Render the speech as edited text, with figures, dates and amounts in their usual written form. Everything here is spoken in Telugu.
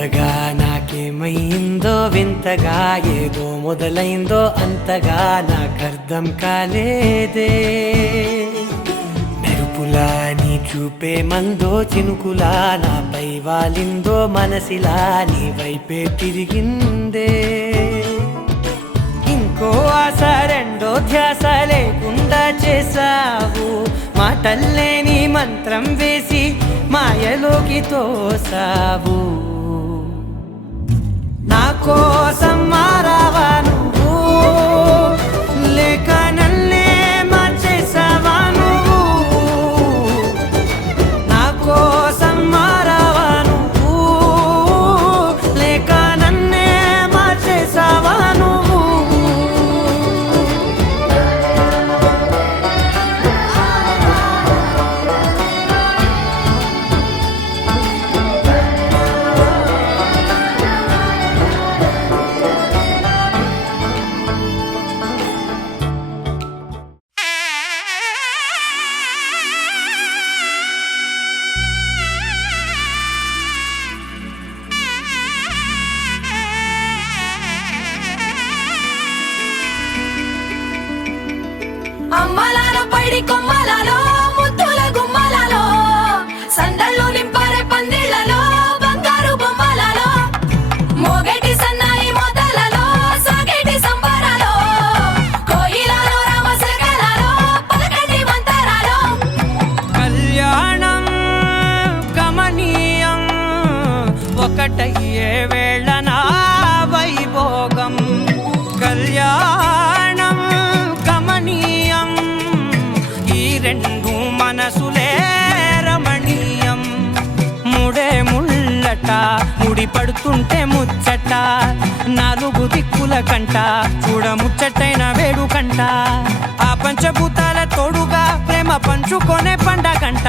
కొత్తగా నాకేమైందో వింతగా ఏదో మొదలైందో అంతగా నాకర్థం కాలేదే. మెరుపులా నీ చూపే మందో చినుకులా నాపై వాలిందో మనసిలా నీ వైపే తిరిగిందే. ఇంకో ఆశ రెండో ధ్యాస లేకుండా చేసావు, మాటల్లేని మంత్రం వేసి మాయలోకి తోసావు. నా కోసం మారావా నువ్వు, లేక నన్నే మార్చేసావా నువ్వు? నా కోసం మారావా నువ్వు, లేక నన్నే మార్చేసావా నువ్వు? అమ్మలాలో పైడి కొమ్మలలో ముద్దుల గుమ్మలలో సందళ్ళు నింపారే పందిళ్లలో బంగారు బొమ్మలలో మోగేటి సన్నాయి మోతలలో సాగేటి సంబరాలో కోయిలలో రామశకలలో పలకటి మంతరాలో. కళ్యాణం గమనీయం ఒకటయ్యే వేళ నా వైభోగం. కళ్యాణం గమనీయం ఈ రెండు మనసులే రమణీయం. ముడే ముళ్ళట ముడి పడుతుంటే ముచ్చట, నాలుగు దిక్కుల కంట చూడ ముచ్చటైన వేడుకంట. ఆ పంచభూతాల తోడుగా ప్రేమ పంచుకొనే పండగంట.